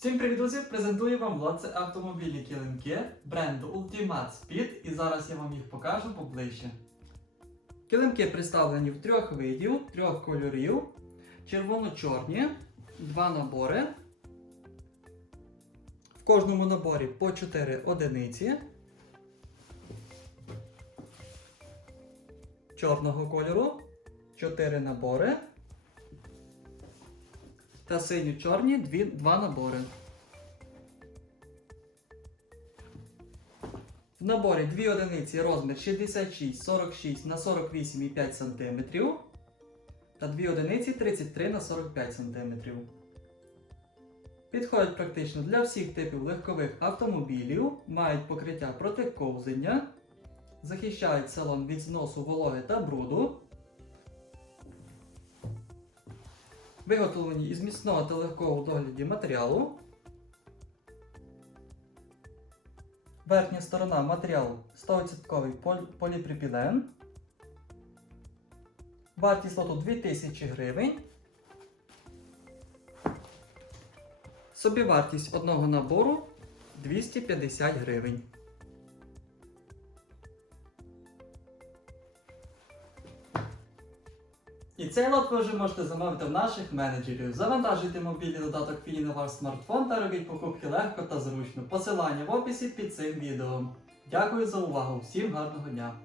Всім привіт, друзі! Презентую вам влад це автомобільні килимки бренду Ultimate Speed і зараз я вам їх покажу поближче. Килимки представлені в трьох видів, трьох кольорів, червоно-чорні, два набори. В кожному наборі по 4 одиниці. Чорного кольору, 4 набори та синьо-чорні два набори. В наборі дві одиниці розмір 66, 46 на 48,5 см та дві одиниці 33 на 45 см. Підходять практично для всіх типів легкових автомобілів, мають покриття проти ковзання, захищають салон від зносу вологи та бруду. Виготовлені із міцного та легкого у догляді матеріалу. Верхня сторона матеріалу 100% поль- поліпропілен. Вартість лоту 2000 гривень. Собівартість одного набору 250 гривень. І цей лот ви вже можете замовити в наших менеджерів. Завантажуйте мобільний додаток Фіні на ваш смартфон та робіть покупки легко та зручно. Посилання в описі під цим відео. Дякую за увагу, всім гарного дня!